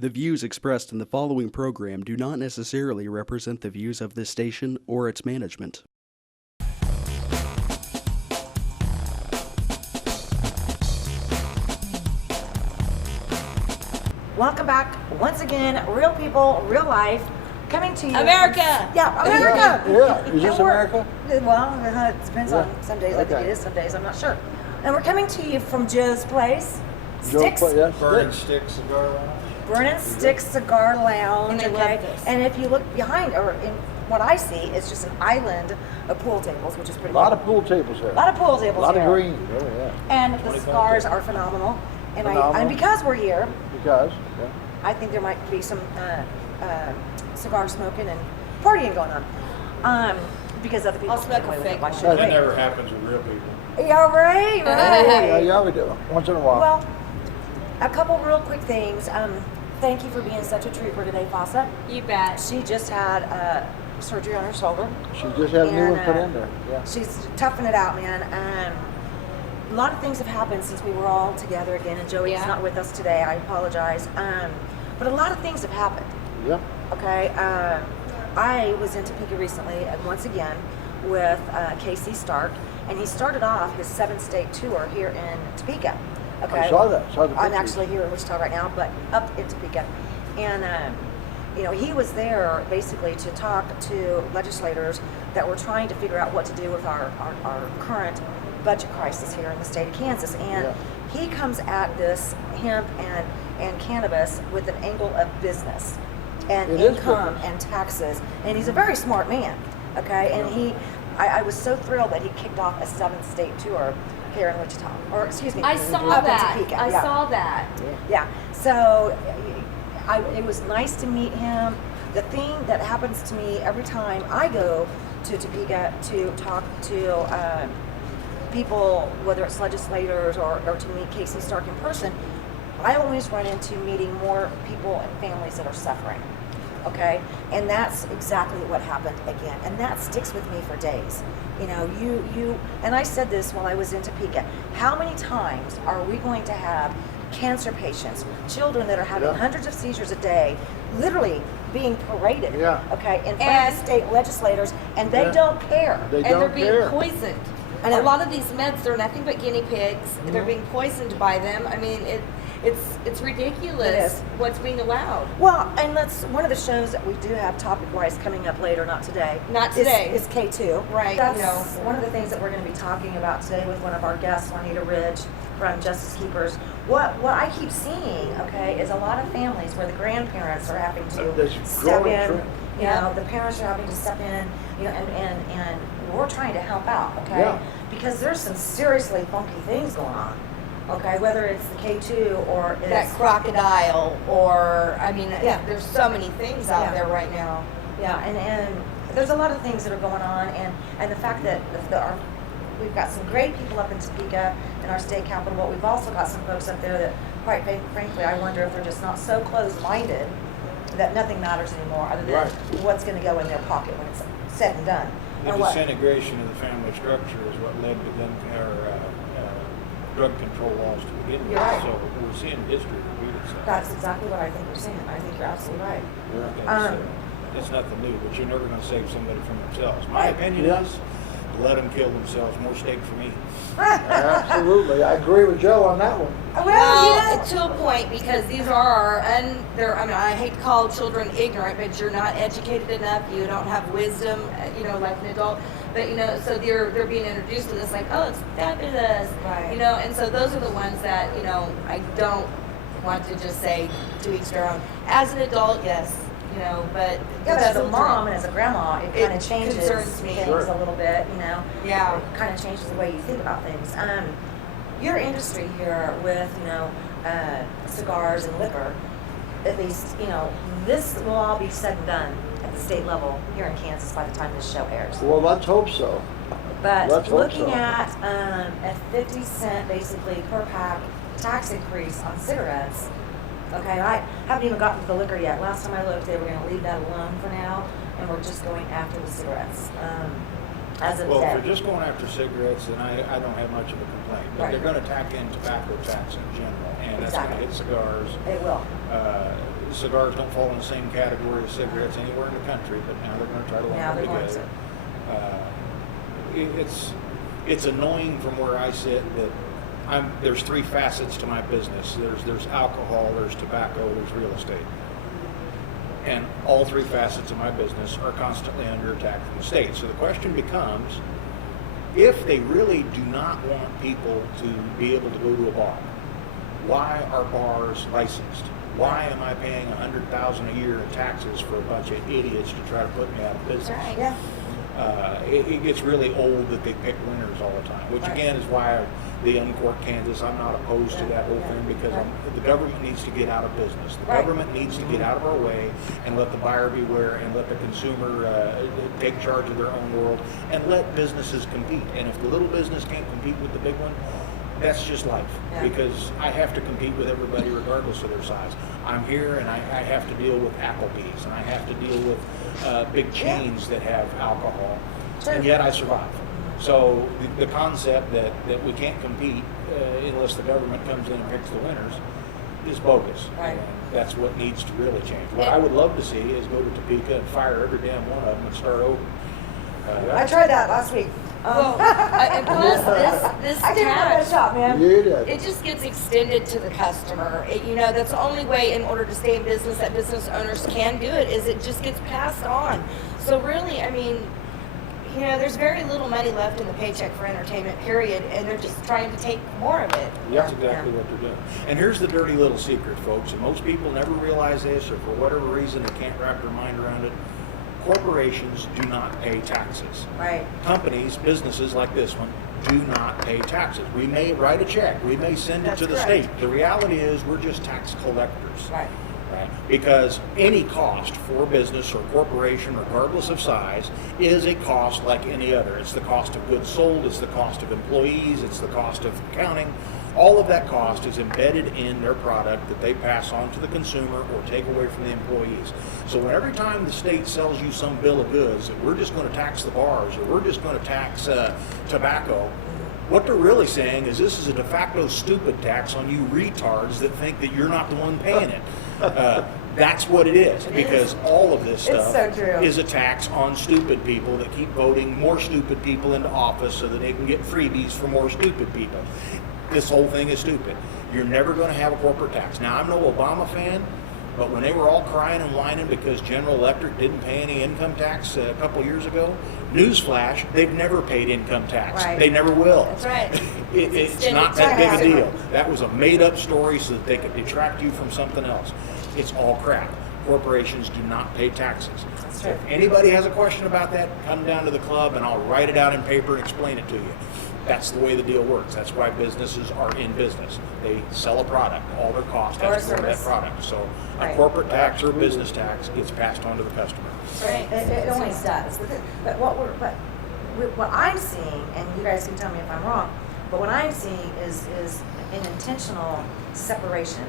The views expressed in the following program do not necessarily represent the views of this station or its management. Welcome back once again, real people, real life, coming to you. America! Yeah, America! Yeah, is this And we're- America? Well, it depends on Yeah. some days. I think Okay. it is, some days I'm not sure. And we're coming to you from Joe's Place, Sticks, Yes, Burning Sticks. Stick Cigar Lounge. Burning Sticks Cigar Lounge. And I love this. And if you look behind, or in what I see, is just an island of pool tables, which is pretty A lot cool. of pool tables there. A lot of pool A tables lot of here. green, really, yeah. And the 25 cigars tables. are phenomenal. And Phenomenal. because we're here, Because, yeah. I think there might be some cigar smoking and partying going on. Because other people I'll smoke get a away with fake it. Why one. should That we? never happens with real people. Yeah, right, right. Yeah, we do. Once in a while. Well, a couple real quick things. Thank you for being such a trooper today, Fawcett. You bet. She just had surgery on her shoulder. She just had a new And, one put in there. Yeah. She's toughing it out, man. A lot of things have happened since we were all together again, and Joey's Yeah. not with us today. I apologize. But a lot of things have happened. Yeah. Okay, I was in Topeka recently, once again, with Casey Stark, and he started off his 7-state tour here in Topeka. Okay, I saw that. Saw the I'm pictures. actually here in Wichita right now, but up in Topeka, and he was there basically to talk to legislators that were trying to figure out what to do with our current budget crisis here in the state of Kansas, and Yeah. he comes at this hemp and cannabis with an angle of business and It is income business. and taxes, and he's a very smart man. Okay, and I was so thrilled that he kicked off a 7-state tour here in Wichita, or excuse me, I up saw in that. Topeka. I Yeah. saw that. Yeah, so it was nice to meet him. The thing that happens to me every time I go to Topeka to talk to people, whether it's legislators or to meet Casey Stark in person, I always run into meeting more people and families that are suffering. Okay, and that's exactly what happened again, and that sticks with me for days. You know, you and I said this while I was in Topeka. How many times are we going to have cancer patients, children that are having Yeah. hundreds of seizures a day, literally being paraded? Yeah. Okay, in front of And- the state legislators, and they Yeah. don't care. They And they're don't being care. poisoned. I know. A lot of these meds, they're nothing but guinea pigs. They're Mhm. being poisoned by them. I mean, it's ridiculous It is. what's being allowed. Well, and that's one of the shows that we do have topic-wise coming up later, not today. Not today. Is K2. Right, That's no. one of the things that we're going to be talking about today with one of our guests, Juanita Ridge from Justice Keepers. What I keep seeing, okay, is a lot of families where the grandparents are having to That's step growing in. trend. You Yeah. know, the parents are having to step in, you know, and we're trying to help out, okay? Yeah. Because there's some seriously funky things going on. Okay, whether it's the K2 or it's That crocodile, or I mean, Yeah. there's so many things out Yeah. there right now. Yeah, and there's a lot of things that are going on, and the fact that we've got some great people up in Topeka in our state capital, but we've also got some folks up there that, quite frankly, I wonder if they're just not so closed-minded that nothing matters anymore other than Right. what's going to go in their pocket when it's said and done. The And what? disintegration of the family structure is what led to drug control laws to begin with. You're right. So we're seeing history repeat itself. That's exactly what I think you're saying. I think you're absolutely right. Yeah. It's nothing new, but you're never going to save somebody from themselves. My Right. opinion Yeah. is, let them kill themselves. More steak for me. Absolutely. I agree with Joe on that one. Well, yeah. to a point, because these are they're, I mean, I hate to call children ignorant, but you're not educated enough. You don't have wisdom, you know, like an adult. But you know, so they're being introduced to this like, oh, it's fabulous, Right. you know. And so those are the ones that, you know, I don't want to just say to each their own. As an adult, yes, you know, but Yeah, but as a children- mom and as a grandma, it kind It of changes concerns me. things Sure. a little bit, you know. Yeah. It kind of changes the way you think about things. Your industry here with, you know, cigars and liquor, at least, you know, this will all be said and done at the state level here in Kansas by the time this show airs. Well, let's hope so. But let's hope looking so. at a 50-cent basically per pack tax increase on cigarettes, okay, I haven't even gotten to the liquor yet. Last time I looked, they were going to leave that alone for now, and we're just going after the cigarettes. As of Well, if today. they're just going after cigarettes, then I don't have much of a complaint. But Right. they're going to tack in tobacco tax in general, and that's going Exactly. to hit cigars. It will. cigars don't fall in the same category as cigarettes anywhere in the country, but now they're going to try to lump Now them they're going together. to. It's annoying from where I sit that there's three facets to my business. There's alcohol, there's tobacco, there's real estate. And all three facets of my business are constantly under attack from the state. So the question becomes, if they really do not want people to be able to go to a bar, why are bars licensed? Why am I paying $100,000 a year in taxes for a bunch of idiots to try to put me out of business? Right. Yeah. It gets really old that they pick winners all the time, which Right. again is why the uncorked Kansas, I'm not opposed to that whole thing, because the government needs to get out of business. The Right. government needs to get out of our way and let the buyer beware and let the consumer take charge of their own world and let businesses compete. And if the little business can't compete with the big one, that's just life, Yeah. because I have to compete with everybody regardless of their size. I'm here and I have to deal with Applebee's and I have to deal with big chains that have alcohol, Sure. and yet I survive. So the concept that we can't compete unless the government comes in and picks the winners is bogus. Right. And that's what needs to really change. What I would love to see is go to Topeka and fire every damn one of them and start over. I tried that last week. Well, and plus this I didn't want tax, that shot, man. You did. it just gets extended to the customer. That's the only way in order to stay in business that business owners can do it, is it just gets passed on. So really, there's very little money left in the paycheck for entertainment, period, and they're just trying to take more of it. That's exactly what they're doing. And here's the dirty little secret, folks, and most people never realize this, or for whatever reason they can't wrap their mind around it. Corporations do not pay taxes. Right. Companies, businesses like this one, do not pay taxes. We may write a check, we may send it That's to the correct. state. The reality is we're just tax collectors. Right. Right? Because any cost for business or corporation, regardless of size, is a cost like any other. It's the cost of goods sold, it's the cost of employees, it's the cost of accounting. All of that cost is embedded in their product that they pass on to the consumer or take away from the employees. So when every time the state sells you some bill of goods that we're just going to tax the bars or we're just going to tax tobacco, what they're really saying is this is a de facto stupid tax on you retards that think that you're not the one paying it. That's what it is, because all of this It's stuff so true. is a tax on stupid people that keep voting more stupid people into office so that they can get freebies for more stupid people. This whole thing is stupid. You're never going to have a corporate tax. Now, I'm no Obama fan, but when they were all crying and whining because General Electric didn't pay any income tax a couple years ago, newsflash, they've never paid income tax. Right. They never will. That's right. It's not that big a deal. That was a made-up story so that they could detract you from something else. It's all crap. Corporations do not pay taxes. That's So true. if anybody has a question about that, come down to the club and I'll write it out in paper and explain it to you. That's the way the deal works. That's why businesses are in business. They sell a product. All their cost Or a has to go to that service. product. So a Right. corporate tax or a business tax gets passed on to the customer. Right. It always does. But what I'm seeing, and you guys can tell me if I'm wrong, but what I'm seeing is an intentional separation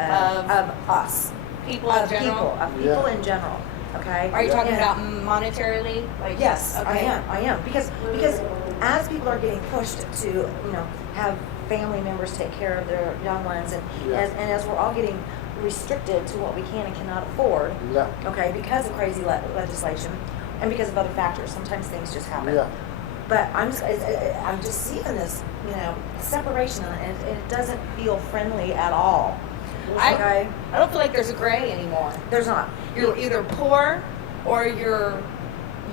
of us, People in of general. people in general. Okay. Are you talking And- about monetarily? Like, Yes, okay. I am because as people are getting pushed to have family members take care of their young ones, and Yeah. as we're all getting restricted to what we can and cannot afford, Yeah. okay, because of crazy legislation and because of other factors, sometimes things just happen. Yeah. But I'm just seeing this separation, and it doesn't feel friendly at all. Okay, I don't feel like there's a gray anymore. there's not. You're either poor or you're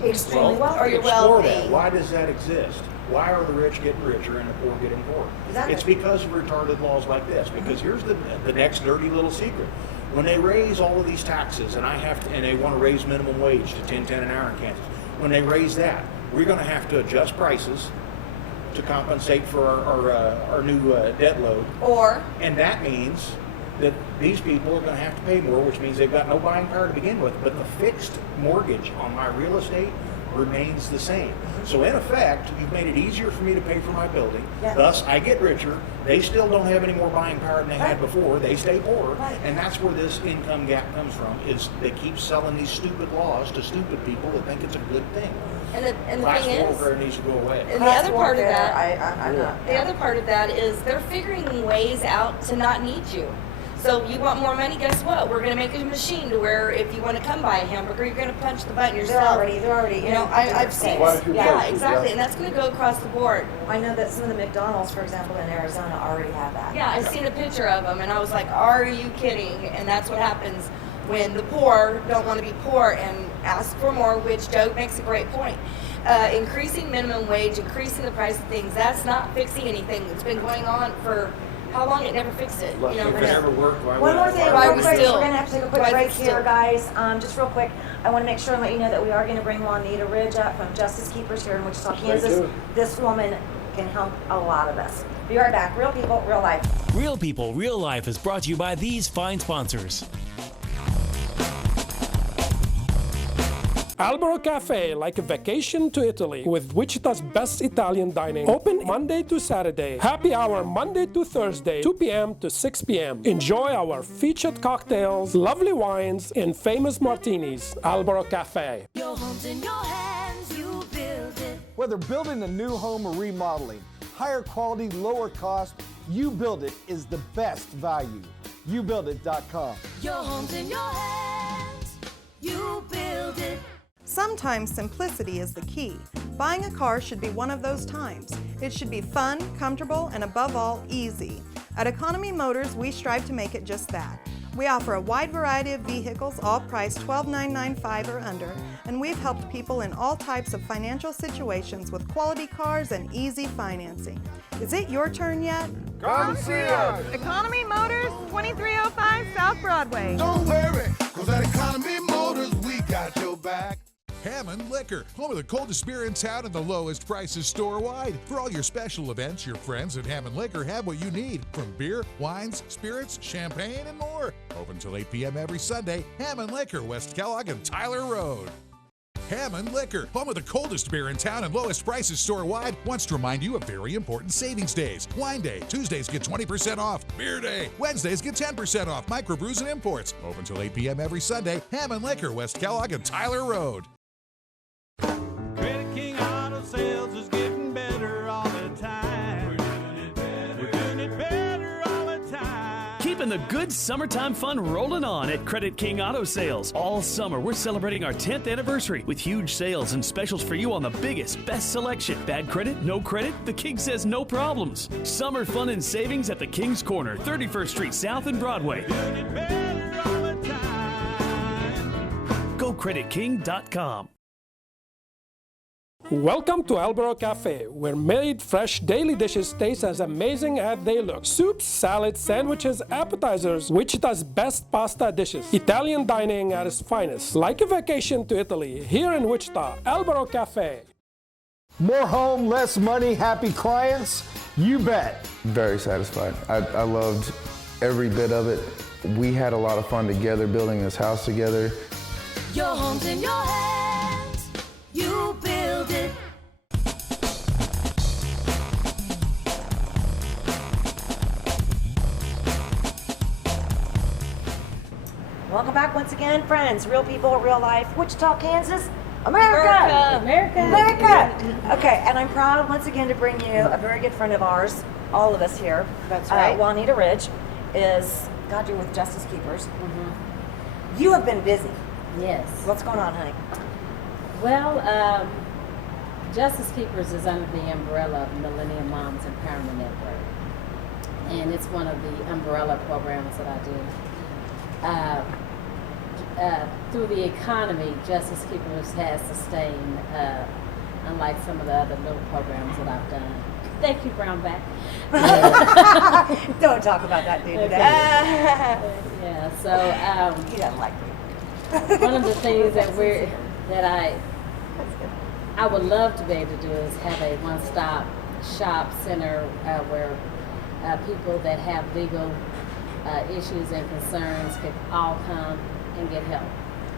Extremely wealthy. Or you're Explore wealthy. that. Why does that exist? Why are the rich getting richer and the poor getting poorer? Exactly. It's because of retarded laws like this. Because here's the next dirty little secret. When they raise all of these taxes, and they want to raise minimum wage to $10.10 an hour in Kansas. When they raise that, we're going to have to adjust prices to compensate for our new debt load. or And that means that these people are going to have to pay more, which means they've got no buying power to begin with. But the fixed mortgage on my real estate remains the same. So in effect, you've made it easier for me to pay for my building. Yeah. Thus, I get richer. They still don't have any more buying power than they had Right. before. They stay poor. Right. And that's where this income gap comes from, is they keep selling these stupid laws to stupid people that think it's a good thing. and the Class thing is, warfare needs to go away. and the Class other part of warfare, that, I'm not. the other part of that is they're figuring ways out to not need you. So you want more money? Guess what? We're going to make a machine to where if you want to come buy a hamburger, you're going to punch the button yourself. They're already. You know, I've seen. Quite a few Yeah, places, exactly, yeah. and that's going to go across the board. I know that some of the McDonald's, for example, in Arizona already have that. Yeah, I've seen a picture of them, and I was like, "Are you kidding?" And that's what happens when the poor don't want to be poor and ask for more. Which Joe makes a great point. Increasing minimum wage, increasing the price of things, that's not fixing anything. It's been going on for how long? It never fixed it. You know, If it ever worked, why One would more it? thing, Why real we quick, still- we're gonna have to take a quick why we break still- here, guys. Just real quick, I want to make sure and let you know that we are gonna bring Juanita Ridge up from Justice Keepers here in Wichita, Kansas. tuned. This woman can help a lot of us. Be right back. Real people, real life. Real People, Real Life is brought to you by these fine sponsors. Albero Cafe, like a vacation to Italy, with Wichita's best Italian dining. Open Monday to Saturday. Happy hour Monday to Thursday, 2 p.m. to 6 p.m. Enjoy our featured cocktails, lovely wines, and famous martinis. Albero Cafe. Your home's in your hands, you build it. Whether building a new home or remodeling, higher quality, lower cost, You Build It is the best value. YouBuildIt.com. Your home's in your hands, you build it. Sometimes simplicity is the key. Buying a car should be one of those times. It should be fun, comfortable, and above all, easy. At Economy Motors, we strive to make it just that. We offer a wide variety of vehicles, all priced $12,995 or under, and we've helped people in all types of financial situations with quality cars and easy financing. Is it your turn yet? Come see us! Economy Motors, 2305 South Broadway. Don't worry, cause at Economy Motors, we got your back. Hammond Liquor, home of the coldest beer in town and the lowest prices store-wide. For all your special events, your friends at Hammond Liquor have what you need, from beer, wines, spirits, champagne, and more. Open till 8 p.m. every Sunday. Hammond Liquor, West Kellogg and Tyler Road. Hammond Liquor, home of the coldest beer in town and lowest prices store-wide, wants to remind you of very important savings days. Wine Day, Tuesdays get 20% off. Beer Day, Wednesdays get 10% off. Microbrews and imports. Open till 8 p.m. every Sunday. Hammond Liquor, West Kellogg and Tyler Road. Credit King Auto Sales is getting better all the time. We're doing it better all the time. Keeping the good summertime fun rolling on at Credit King Auto Sales. All summer, we're celebrating our 10th anniversary with huge sales and specials for you on the biggest, best selection. Bad credit, no credit? The King says no problems. Summer fun and savings at the King's Corner, 31st Street South and Broadway. Doing it better all the time. GoCreditKing.com. Welcome to Albero Cafe, where made fresh daily dishes taste as amazing as they look. Soups, salads, sandwiches, appetizers, Wichita's best pasta dishes. Italian dining at its finest. Like a vacation to Italy, here in Wichita, Albero Cafe. More home, less money, happy clients? You bet. Very satisfied. I loved every bit of it. We had a lot of fun together building this house together. Your home's in your hands, you build it. Welcome back once again, friends. Real people, real life. Wichita, Kansas. America! Okay, and I'm proud once again to bring you a very good friend of ours, all of us here. That's right. Juanita Ridge is, God, you're with Justice Keepers. You have been busy. Yes. What's going on, honey? Well, Justice Keepers is under the umbrella of Millennium Moms Empowerment Network. And it's one of the umbrella programs that I do. Through the economy, Justice Keepers has sustained, unlike some of the other little programs that I've done. Thank you, Brownback. Don't talk about that dude today. Yeah, so he doesn't like me. one of the things that I would love to be able to do is have a one-stop shop center where people that have legal issues and concerns could all come and get help.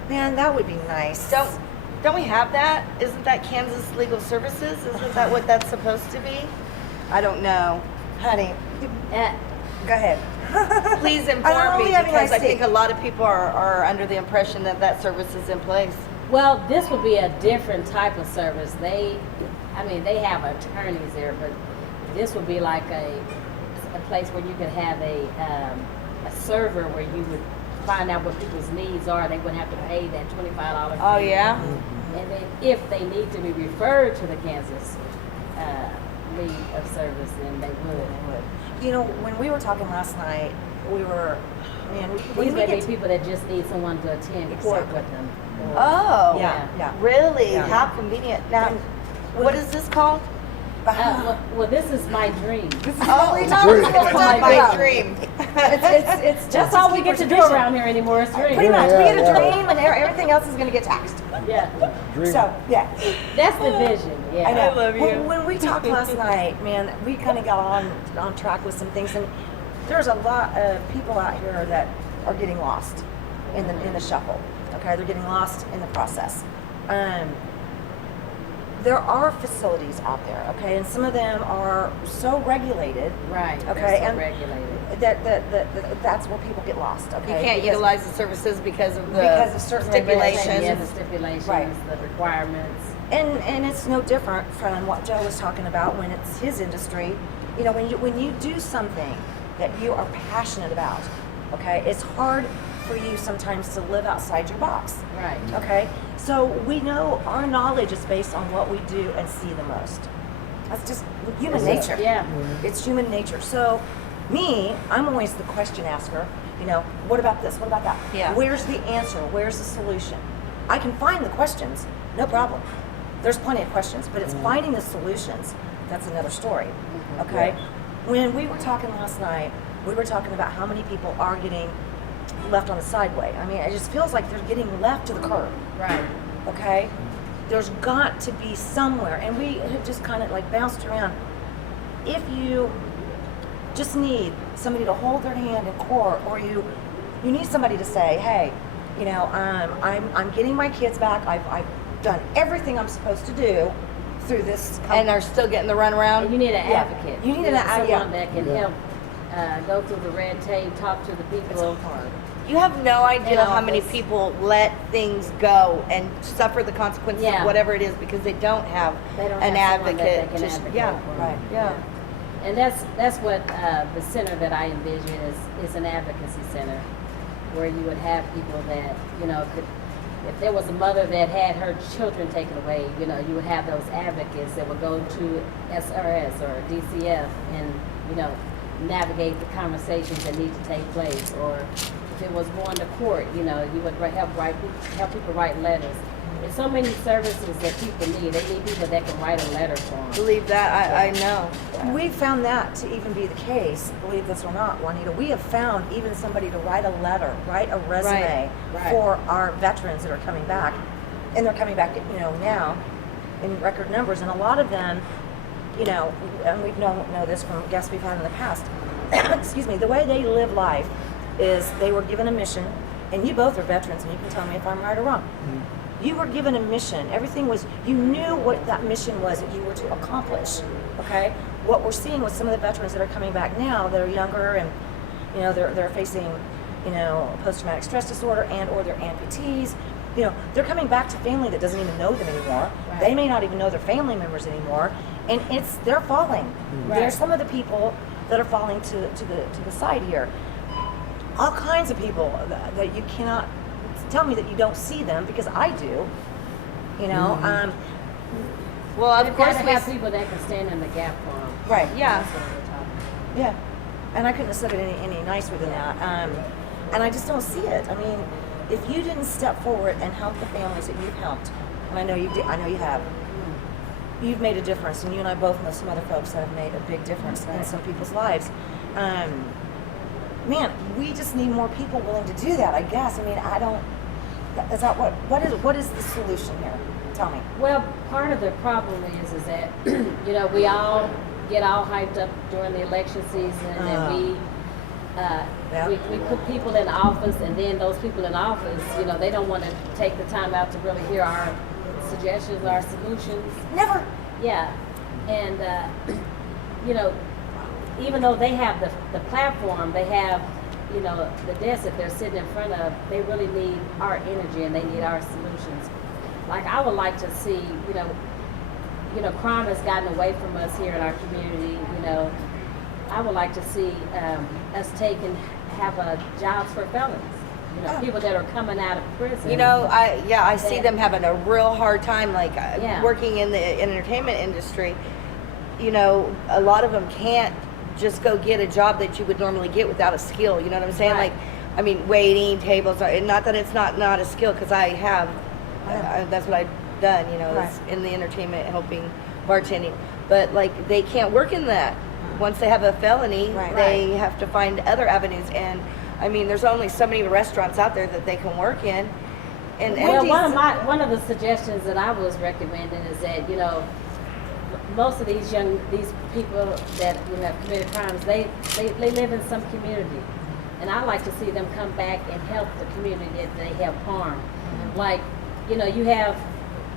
Man, that would be nice. Don't we have that? Isn't that Kansas Legal Services? Isn't that what that's supposed to be? I don't know. Honey, go ahead. Please I inform don't me, really have any because I idea. think a lot of people are under the impression that that service is in place. Well, this would be a different type of service. They have attorneys there, but this would be like a place where you could have a server where you would find out what people's needs are. They wouldn't have to pay that $25 fee. Oh, yeah? And then if they need to be referred to the Kansas League of Service, then they would. You know, when we were talking last night, we were, man, These may be people that just need someone to attend court with them. Oh, yeah. Really? Yeah. How convenient. Now, what is this called? Well, this is my dream. This is what we're talking about. My dream. It's That's all we get to do around here anymore is dream. Pretty much. We get a dream, and everything else is going to get taxed. Yeah. So, yeah. That's the vision. Yeah. I know. I love you. When we talked last night, man, we kind of got on track with some things, and there's a lot of people out here that are getting lost in the shuffle. Okay, they're getting lost in the process. There are facilities out there, okay, and some of them are so regulated, Right. Okay, They're so and regulated. that's where people get lost. Okay, You can't Because- utilize the services because of the Because of certain stipulations. Yeah, the stipulations, Right. the requirements. And it's no different from what Joe was talking about when it's his industry. You know, when you do something that you are passionate about, okay, it's hard for you sometimes to live outside your box. Right. Okay? So we know our knowledge is based on what we do and see the most. That's just human nature. Yeah. It's human nature. So me, I'm always the question asker. You know, what about this? What about that? Yeah. Where's the answer? Where's the solution? I can find the questions, no problem. There's plenty of questions, but it's finding the solutions. That's another story. Okay? When we were talking last night, we were talking about how many people are getting left on the sideway. I mean, it just feels like they're getting left to the curb. Right. Okay? There's got to be somewhere, and we have just kind of like bounced around. If you just need somebody to hold their hand in court, or you need somebody to say, hey, you know, I'm getting my kids back. I've done everything I'm supposed to do through this. And are still getting the runaround. You need an Yeah. advocate. You need an someone yeah. that can help go through the red tape, talk to the people. You have no idea In how many office. people let things go and suffer the consequences Yeah. of whatever it is because they don't have They don't an have someone that they advocate. can Just- advocate yeah, for. Right. Yeah. And that's what the center that I envision is an advocacy center where you would have people that, you know, could, if there was a mother that had her children taken away, you know, you would have those advocates that would go to SRS or DCF and, you know, navigate the conversations that need to take place. Or if it was going to court, you know, you would help people write letters. There's so many services that people need. They need people that can write a letter for them. Believe that, I know. We found that to even be the case, believe this or not, Juanita. We have found even somebody to write a letter, write a resume Right. for our veterans that are coming back. And they're coming back, you know, now in record numbers. And a lot of them, you know, and we know this from guests we've had in the past, excuse me, the way they live life is they were given a mission, and you both are veterans, and you can tell me if I'm right or wrong. You were given a mission. Everything was, you knew what that mission was that you were to accomplish, okay? What we're seeing with some of the veterans that are coming back now that are younger and, you know, they're facing, you know, post-traumatic stress disorder and or they're amputees, you know, they're coming back to family that doesn't even know them anymore. Right. They may not even know their family members anymore, and they're falling. Right. There's some of the people that are falling to the side here. All kinds of people that you cannot tell me that you don't see them, because I do. You know, Well, of They've course got to we have people that can stand in the gap for them. right? Yeah. That's what we're talking about. Yeah, and I couldn't have said it any nicer than that. And I just don't see it. I mean, if you didn't step forward and help the families that you've helped, and I know you did, I know you have, you've made a difference. And you and I both know some other folks that have made a big difference in some people's lives. Man, we just need more people willing to do that, I guess. I mean, I don't. Is that what is the solution here? Tell me. Well, part of the problem is that you know, we all get all hyped up during the election season, and we put people in office, and then those people in office, you know, they don't want to take the time out to really hear our suggestions, our solutions. Never. Yeah, and you know, even though they have the platform, they have, you know, the desk that they're sitting in front of, they really need our energy and they need our solutions. Like, I would like to see, you know, crime has gotten away from us here in our community. You know, I would like to see us have jobs for felons. You know, people that are coming out of prison. You know, I see them having a real hard time, like working in the entertainment industry. You know, a lot of them can't just go get a job that you would normally get without a skill. You know what I'm saying? Right. Like, I mean, waiting tables. Not that it's not a skill, because I have. That's what I've done. You know, is in the entertainment, helping bartending. But like, they can't work in that. Once they have a felony, they have to find other avenues. And I mean, there's only so many restaurants out there that they can work in. And well, one of the suggestions that I was recommending is that, you know, most of these people that, you know, have committed crimes, they live in some community, and I like to see them come back and help the community that they have harmed. Like, you know, you have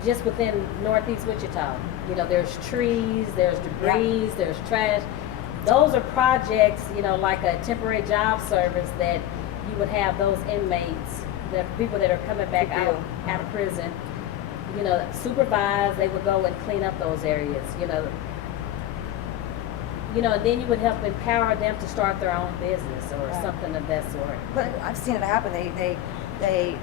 just within Northeast Wichita, you know, there's trees, there's debris, there's trash. Those are projects, you know, like a temporary job service that you would have those inmates, the people that are coming back out of prison, you know, supervise. They would go and clean up those areas, you know, and then you would help empower them to start their own business or something of that sort. But I've seen it happen. They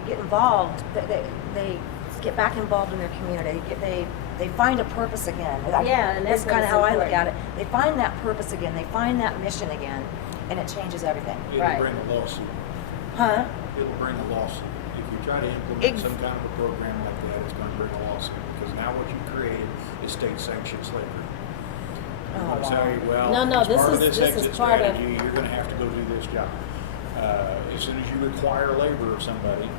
get involved. They get back involved in their community. They find a purpose again. And that's kind of how I look at it. They find that purpose again. They find that mission again, and it changes everything. It'll bring a lawsuit. Huh? It'll bring a lawsuit. If you try to implement some kind of a program like that, it's going to bring a lawsuit, because now what you created is state-sanctioned slavery. Oh, Say, well, no, as this part is- of this this is exit part of- strategy, you're going to have to go do this job. As soon as you require labor of somebody,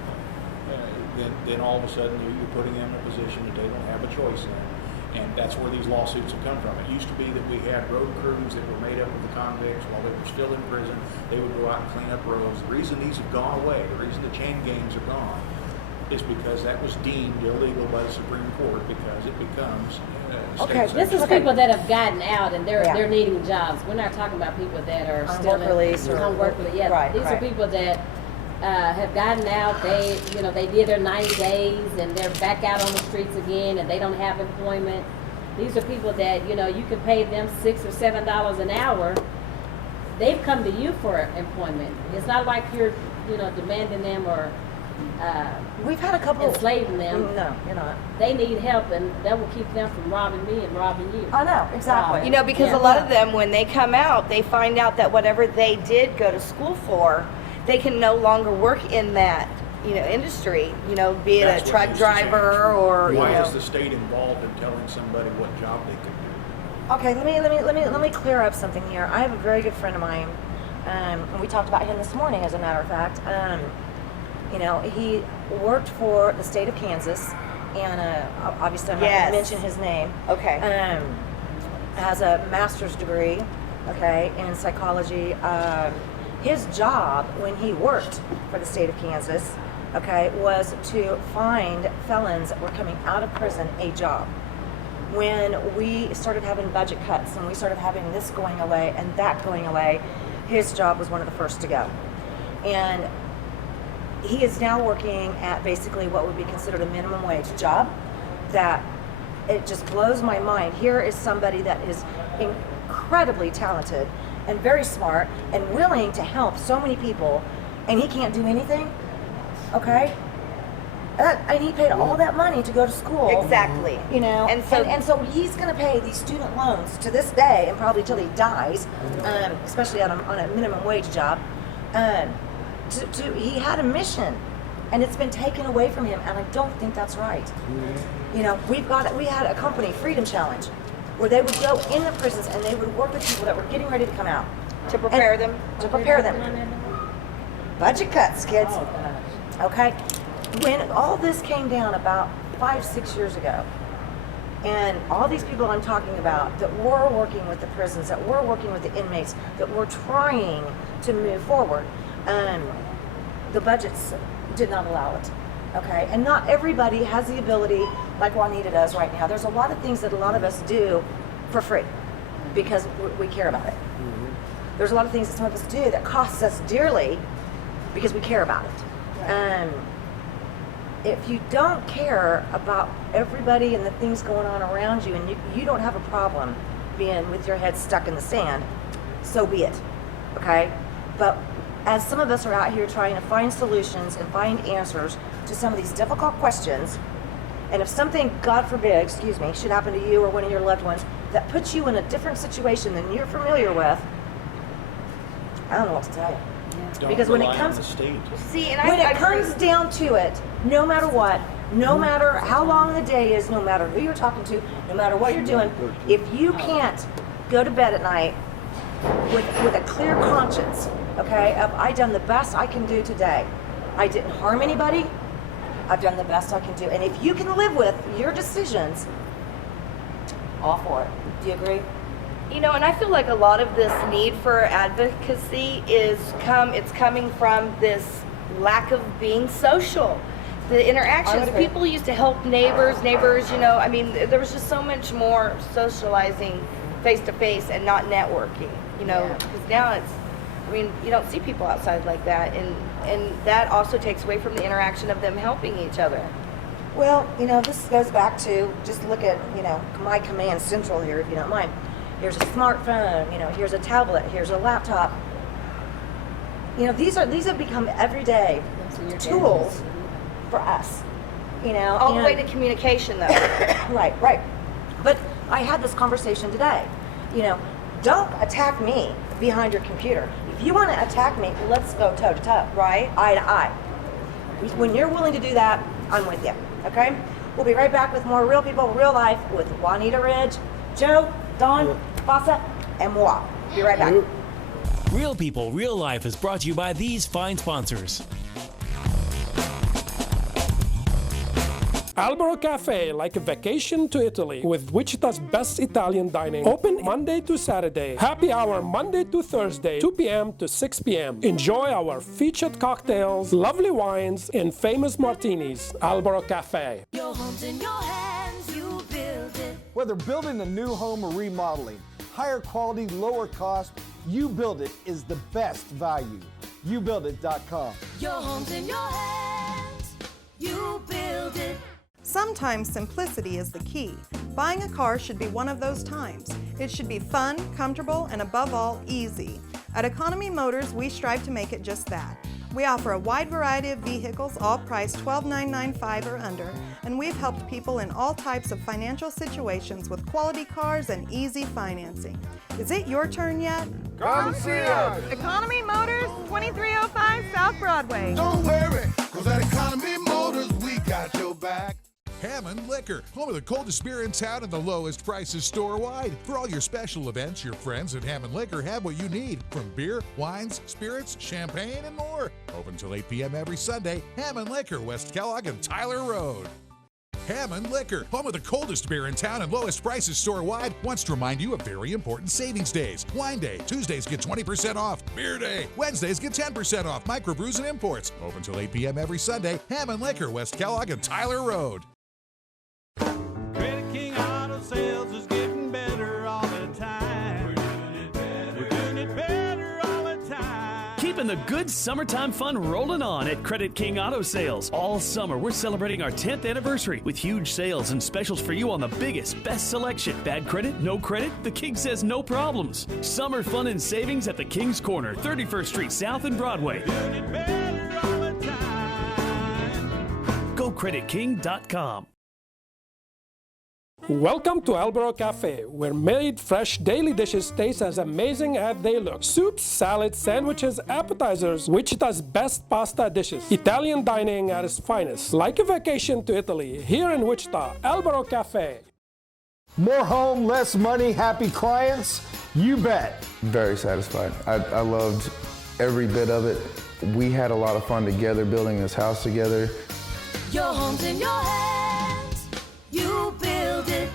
then all of a sudden you're putting them in a position that they don't have a choice in. And that's where these lawsuits have come from. It used to be that we had road crews that were made up of the convicts while they were still in prison. They would go out and clean up roads. The reason these have gone away, the reason the chain gangs are gone, is because that was deemed illegal by the Supreme Court, because it becomes This is people that have gotten out and they're needing jobs. We're not talking about people that are On still work release or- on work release. Yeah, these are people that have gotten out. They did their 90 days and they're back out on the streets again, and they don't have employment. These are people that, you know, you can pay them $6 or $7 an hour. They've come to you for employment. It's not like you're, you know, demanding them or we've had a couple enslaving them. No, you're not. They need help, and that will keep them from robbing me and robbing you. I know, exactly. You know, because a lot of them, when they come out, they find out that whatever they did go to school for, they can no longer work in that, you know, industry. You know, be it That's a what truck needs to change. driver or Why you know. is the state involved in telling somebody what job they can do? Okay, let me clear up something here. I have a very good friend of mine, and we talked about him this morning, as a matter of fact. You know, he worked for the state of Kansas, and obviously I'm not going to mention his name. Okay. Has a master's degree, okay, in psychology. His job when he worked for the state of Kansas, okay, was to find felons that were coming out of prison a job. When we started having budget cuts and we started having this going away and that going away, his job was one of the first to go. And he is now working at basically what would be considered a minimum wage job. That it just blows my mind. Here is somebody that is incredibly talented and very smart and willing to help so many people, and he can't do anything. Okay? And he paid all that money to go to school. Exactly. You know, And and so- so he's going to pay these student loans to this day, and probably till he dies, especially on a minimum wage job. He had a mission, and it's been taken away from him, and I don't think that's right. You know, we had a company, Freedom Challenge, where they would go in the prisons and they would work with people that were getting ready to come out. To prepare them? To prepare them. Budget cuts, kids. Oh, gosh. Okay? When all this came down about 5-6 years ago, and all these people I'm talking about that were working with the prisons, that were working with the inmates, that were trying to move forward, the budgets did not allow it. Okay? And not everybody has the ability like Juanita does right now. There's a lot of things that a lot of us do for free because we care about it. There's a lot of things that some of us do that costs us dearly because we care about it. If you don't care about everybody and the things going on around you, and you don't have a problem being with your head stuck in the sand, so be it. Okay? But as some of us are out here trying to find solutions and find answers to some of these difficult questions, and if something, God forbid, excuse me, should happen to you or one of your loved ones that puts you in a different situation than you're familiar with, I don't know what to tell you. Don't Because when it rely on comes the state. See, and when I it comes down to it, no matter what, no matter how long the day is, no matter who you're talking to, no matter what you're doing, if you can't go to bed at night with a clear conscience, okay, of I done the best I can do today. I didn't harm anybody. I've done the best I can do. And if you can live with your decisions, all for it. Do you agree? You know, and I feel like a lot of this need for advocacy it's coming from this lack of being social. The interactions, people used to help neighbors, you know, I mean, there was just so much more socializing face to face and not networking, you know, because now it's, I mean, you don't see people outside like that, and that also takes away from the interaction of them helping each other. Well, you know, this goes back to, just look at, you know, my command central here, if you don't mind. Here's a smartphone, you know, here's a tablet, here's a laptop. You know, these have become everyday tools for us, you know. All the way to communication, though. Right. But I had this conversation today. You know, don't attack me behind your computer. If you want to attack me, let's go toe to toe, right? Eye to eye. When you're willing to do that, I'm with you, okay? We'll be right back with more Real People, Real Life with Juanita Ridge, Joe, Don, Fassa, and moi. Be right back. Real People, Real Life is brought to you by these fine sponsors. Albero Cafe, like a vacation to Italy, with Wichita's best Italian dining. Open Monday to Saturday. Happy hour Monday to Thursday, 2 p.m. to 6 p.m. Enjoy our featured cocktails, lovely wines, and famous martinis. Albero Cafe. Your home's in your hands, you build it. Whether building a new home or remodeling, higher quality, lower cost, You Build It is the best value. YouBuildIt.com. Your home's in your hands, you build it. Sometimes simplicity is the key. Buying a car should be one of those times. It should be fun, comfortable, and above all, easy. At Economy Motors, we strive to make it just that. We offer a wide variety of vehicles, all priced $12,995 or under, and we've helped people in all types of financial situations with quality cars and easy financing. Is it your turn yet? Come see us. Economy Motors, 2305 South Broadway. Don't worry, cause at Economy Motors, we got your back. Hammond Liquor, home of the coldest beer in town and the lowest prices store-wide. For all your special events, your friends at Hammond Liquor have what you need, from beer, wines, spirits, champagne, and more. Open till 8 p.m. every Sunday. Hammond Liquor, West Kellogg and Tyler Road. Hammond Liquor, home of the coldest beer in town and lowest prices store-wide, wants to remind you of very important savings days. Wine Day, Tuesdays get 20% off. Beer Day, Wednesdays get 10% off. Microbrews and imports. Open till 8 p.m. every Sunday. Hammond Liquor, West Kellogg and Tyler Road. Credit King Auto Sales is getting better all the time. We're doing it better all the time. Keeping the good summertime fun rolling on at Credit King Auto Sales. All summer, we're celebrating our 10th anniversary with huge sales and specials for you on the biggest, best selection. Bad credit, no credit? The King says no problems. Summer fun and savings at the King's Corner, 31st Street South and Broadway. Doing it better all the time. GoCreditKing.com. Welcome to Albero Cafe, where made fresh daily dishes taste as amazing as they look. Soups, salads, sandwiches, appetizers, Wichita's best pasta dishes. Italian dining at its finest. Like a vacation to Italy, here in Wichita, Albero Cafe. More home, less money, happy clients? You bet. Very satisfied. I loved every bit of it. We had a lot of fun together building this house together. Your home's in your hands, you build it.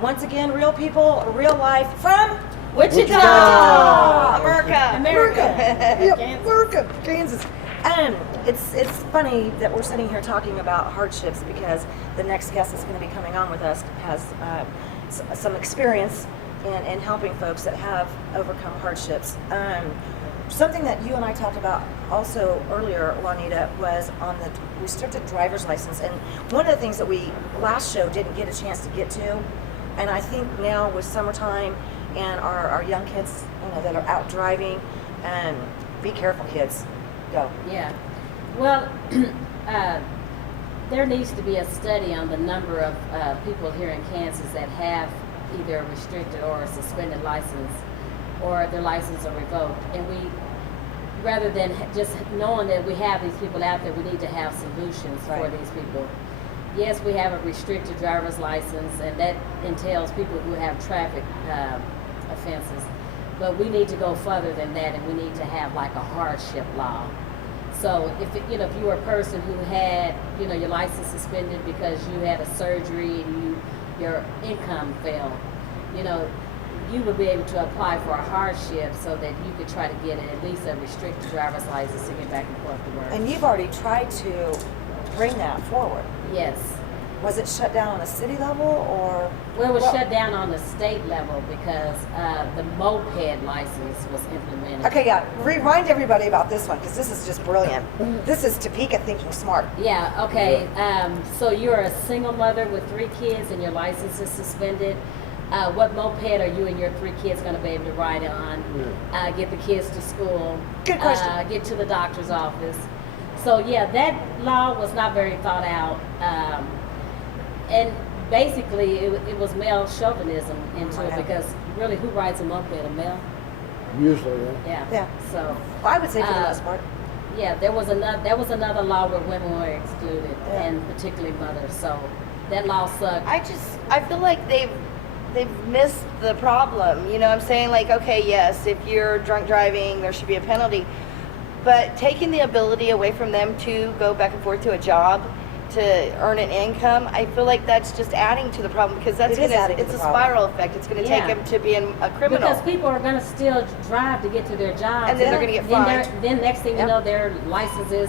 Once again, Real People, Real Life from Wichita! America! America, Kansas. It's funny that we're sitting here talking about hardships because the next guest that's going to be coming on with us has some experience in helping folks that have overcome hardships. Something that you and I talked about also earlier, Juanita, was on the restricted driver's license. And one of the things that we last show didn't get a chance to get to, and I think now with summertime and our young kids, you know, that are out driving and be careful, kids. Go. Yeah. Well, there needs to be a study on the number of people here in Kansas that have either a restricted or a suspended license, or their license are revoked. And we, rather than just knowing that we have these people out there, we need to have solutions for these people. Yes, we have a restricted driver's license, and that entails people who have traffic offenses. But we need to go further than that, and we need to have like a hardship law. So if if you were a person who had your license suspended because you had a surgery and your income fell, you would be able to apply for a hardship so that you could try to get at least a restricted driver's license to get back and forth to work. And you've already tried to bring that forward. Yes. Was it shut down on a city level or? Well, it was shut down on the state level because the moped license was implemented. Okay, yeah. Remind everybody about this one because this is just brilliant. This is Topeka thinking smart. Yeah, okay. So you're a single mother with 3 kids and your license is suspended. What moped are you and your 3 kids going to be able to ride on? Get the kids to school. Good question. Get to the doctor's office. So yeah, that law was not very thought out. And basically, it was male chauvinism into it because really, who rides a moped? A male? Usually, Yeah. Yeah. So Well, I would say for the most part. yeah, there was another law where women were excluded, and particularly mothers. So that law sucked. I feel like they've missed the problem. You know what I'm saying? Like, okay, yes, if you're drunk driving, there should be a penalty. But taking the ability away from them to go back and forth to a job to earn an income, I feel like that's just adding to the problem because it's a spiral effect. It's going to take them to being a criminal. Because people are going to still drive to get to their jobs. And then they're going to get fined. Then next thing you know, their license is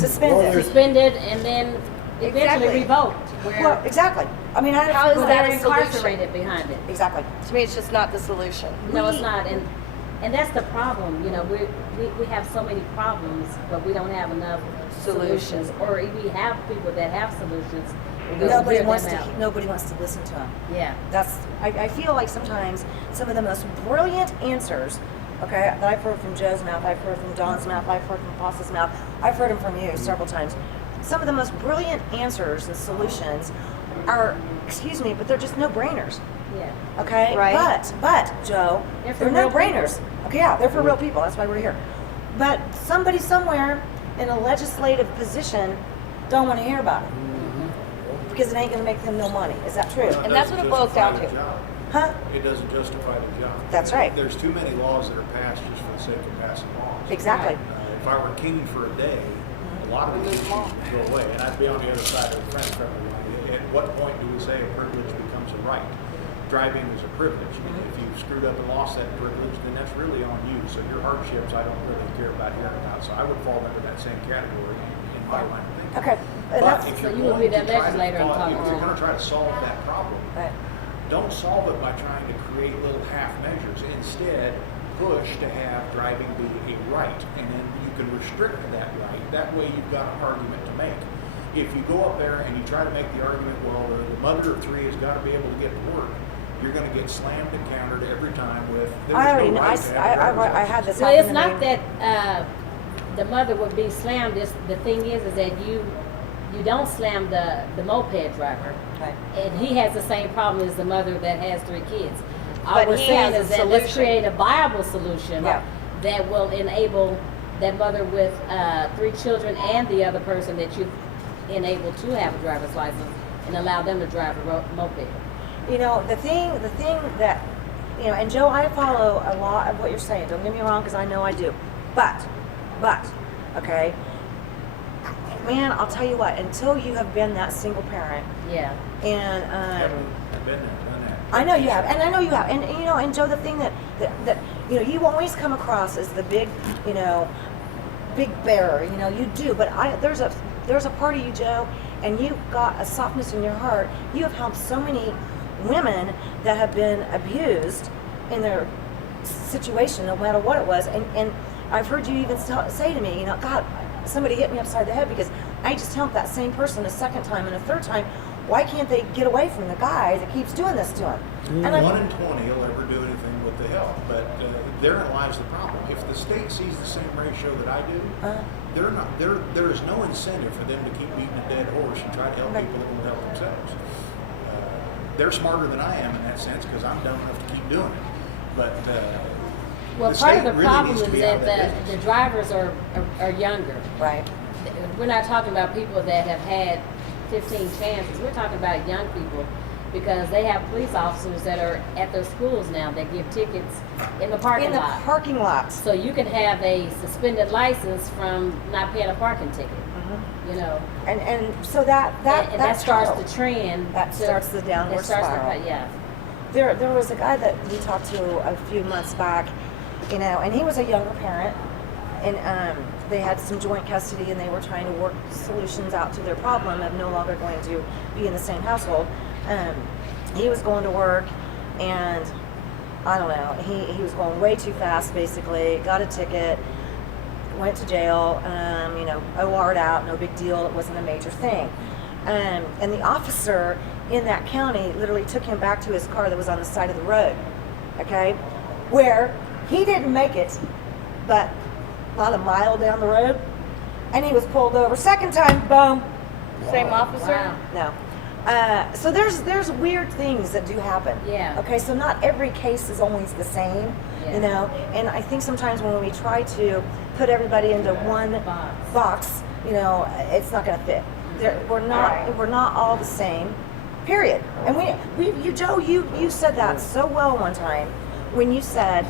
Suspended. and then eventually revoked. Well, exactly. I mean, how is that they're a solution? incarcerated behind it. Exactly. To me, it's just not the solution. No, it's not. And that's the problem. We have so many problems, but we don't have enough solutions. Or we have people that have solutions. Nobody wants to listen to them. Yeah. I feel like sometimes some of the most brilliant answers, that I've heard from Joe's mouth, I've heard from Don's mouth, I've heard from Paul's mouth, I've heard them from you several times. Some of the most brilliant answers and solutions are, but they're just no-brainers. Yeah. Okay? Right. But Joe, they're no-brainers. Okay, yeah, they're for real people. That's why we're here. But somebody somewhere in a legislative position don't want to hear about it. Because it ain't going to make them no money. Is that true? And that's what it boils down to. Huh? It doesn't justify the job. That's right. There's too many laws that are passed just for the sake of passing laws. Exactly. If I were king for a day, a lot of these issues would go away, and I'd be on the other side of the fence for everyone. At what point do we say a privilege becomes a right? Driving is a privilege. If you've screwed up and lost that privilege, then that's really on you. So your hardships, I don't really care about hearing about. So I would fall into that same category in my line of thinking. Okay. But if So you're you would be going that to try to legislator I'm talking if you're to. going to try to solve that problem, don't solve it by trying to create little half measures. Instead, push to have driving be a right, and then you can restrict that right. That way you've got an argument to make. If you go up there and you try to make the argument, well, the mother of 3 has got to be able to get to work, you're going to get slammed and countered every time with. I already know. I had this Well, happen it's to not me. that the mother would be slammed. The thing is that you don't slam the moped driver, and he has the same problem as the mother that has 3 kids. All But we're he saying has is a that let's solution. create a viable solution that will enable that mother with 3 children and the other person that you've enabled to have a driver's license and allow them to drive a moped. The thing that, and Joe, I follow a lot of what you're saying. Don't get me wrong, because I know I do. But, okay, man, I'll tell you what. Until you have been that single parent, and I've been there, done that. I know you have, and I know you have, and Joe, the thing that you always come across as the big, big bearer. You do, but there's a part of you, Joe, and you've got a softness in your heart. You have helped so many women that have been abused in their situation, no matter what it was, and I've heard you even say to me, God, somebody hit me upside the head because I just helped that same person a second time and a third time. Why can't they get away from the guy that keeps doing this to them? And 1 in 20 will ever do anything with the help, but therein lies the problem. If the state sees the same ratio that I do, there is no incentive for them to keep beating a dead horse and try to help people that won't help themselves. They're smarter than I am in that sense because I'm dumb enough to keep doing it. But well, the part state of the really problem needs to is be out of that that the business. drivers are younger. Right. We're not talking about people that have had 15 chances. We're talking about young people because they have police officers that are at their schools now that give tickets in the parking lot. In the parking lot. So you can have a suspended license from not paying a parking ticket. You know, and so that starts child, the trend. That starts the downward spiral. Yeah. There was a guy that we talked to a few months back, you know, and he was a younger parent, and they had some joint custody, and they were trying to work solutions out to their problem of no longer going to be in the same household. He was going to work, and I don't know, he was going way too fast. Basically, got a ticket. Went to jail, you know, OR'd out, no big deal, it wasn't a major thing. And the officer in that county literally took him back to his car that was on the side of the road, okay? Where he didn't make it, but about a mile down the road, and he was pulled over. Second time, boom. Same officer? Wow. No. So there's weird things that do happen. Yeah. Okay, so not every case is always the same, you know, and I think sometimes when we try to put everybody into one box, you know, it's not going to fit. We're not all the same, period. And Joe, you said that so well one time when you said,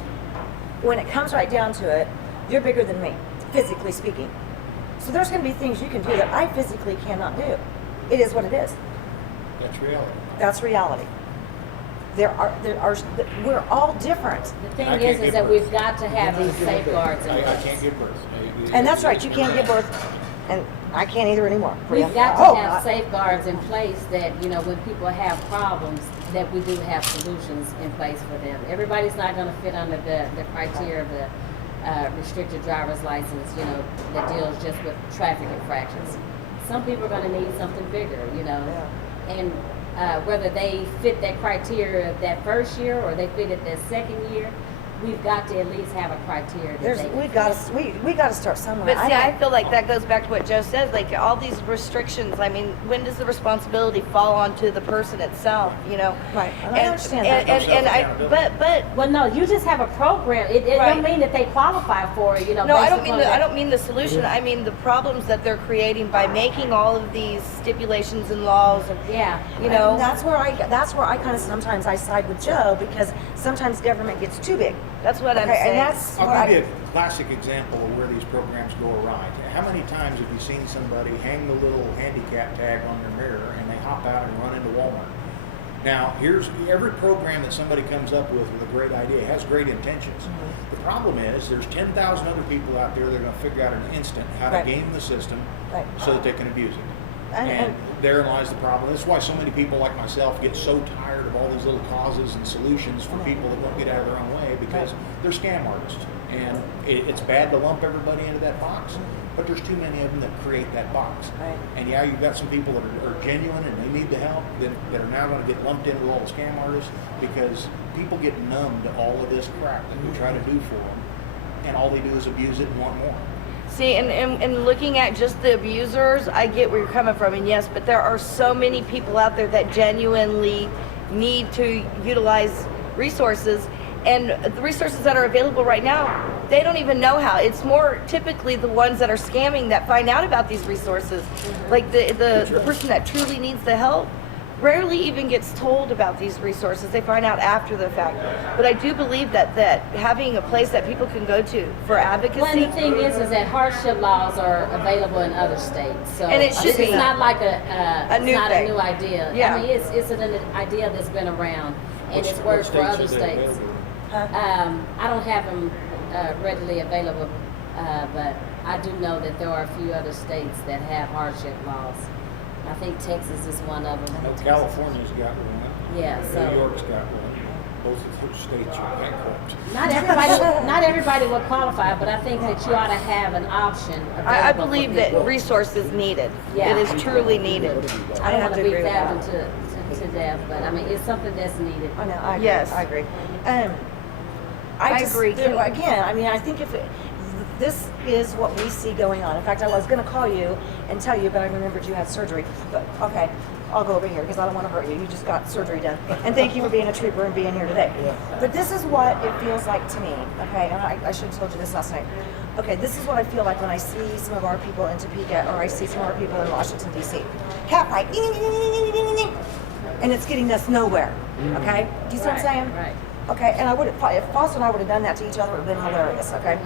when it comes right down to it, you're bigger than me, physically speaking. So there's going to be things you can do that I physically cannot do. It is what it is. That's reality. That's reality. We're all different. The thing is that we've got to have these safeguards in place. I can't give birth. And that's right, you can't give birth, and I can't either anymore. We've got to have safeguards in place that, you know, when people have problems, that we do have solutions in place for them. Everybody's not going to fit under the criteria of the restricted driver's license, you know, that deals just with traffic infractions. Some people are going to need something bigger, you know, and whether they fit that criteria that first year or they fit it that second year, we've got to at least have a criteria. We got to start somewhere. But see, I feel like that goes back to what Joe says. Like all these restrictions. I mean, when does the responsibility fall onto the person itself? You know. Right. I understand that. But well, no, you just have a program. It doesn't mean that they qualify for it. You know. No, I don't mean the solution. I mean the problems that they're creating by making all of these stipulations and laws. And, you know. And that's where I kind of sometimes I side with Joe because sometimes government gets too big. That's what I'm and saying. that's I'll give you a classic example of where these programs go awry. How many times have you seen somebody hang the little handicap tag on their mirror and they hop out and run into Walmart? Now, here's every program that somebody comes up with a great idea has great intentions. The problem is there's 10,000 other people out there that are going to figure out in an instant how to game the system so that they can abuse it. And therein lies the problem. That's why so many people like myself get so tired of all these little causes and solutions for people that won't get out of their own way because they're scam artists. And it's bad to lump everybody into that box, but there's too many of them that create that box. And yeah, you've got some people that are genuine and they need the help that are now going to get lumped in with all the scam artists because people get numb to all of this crap that we try to do for them, and all they do is abuse it and want more. See, and looking at just the abusers, I get where you're coming from, and yes, but there are so many people out there that genuinely need to utilize resources, and the resources that are available right now, they don't even know how. It's more typically the ones that are scamming that find out about these resources. Like the person that truly needs the help rarely even gets told about these resources. They find out after the fact. But I do believe that having a place that people can go to for advocacy. Well, the thing is that hardship laws are available in other states. So and it should be. It's not like a new idea. Yeah. I mean, it's an idea that's been around and it's worked for other states. I don't have them readily available, but I do know that there are a few other states that have hardship laws. I think Texas is one of them. California's got one. Yeah, so New York's got one. Both of those states are bankrupt. Not everybody will qualify, but I think that you ought to have an option. I believe that resource is needed. Yeah. It is truly needed. I don't want to beat that one to death, but I mean it's something that's needed. I know. I agree. Yes. I agree. I just, agree. Again, I mean, I think this is what we see going on. In fact, I was going to call you and tell you, but I remembered you had surgery. But okay, I'll go over here because I don't want to hurt you. You just got surgery done. And thank you for being a trooper and being here today. But this is what it feels like to me. Okay, and I should have told you this last night. Okay, this is what I feel like when I see some of our people in Topeka or I see some of our people in Washington, D.C. Cat fight. And it's getting us nowhere. Okay? Do you see what I'm saying? Right. Okay, and if Foster and I would have done that to each other, it would have been hilarious, okay?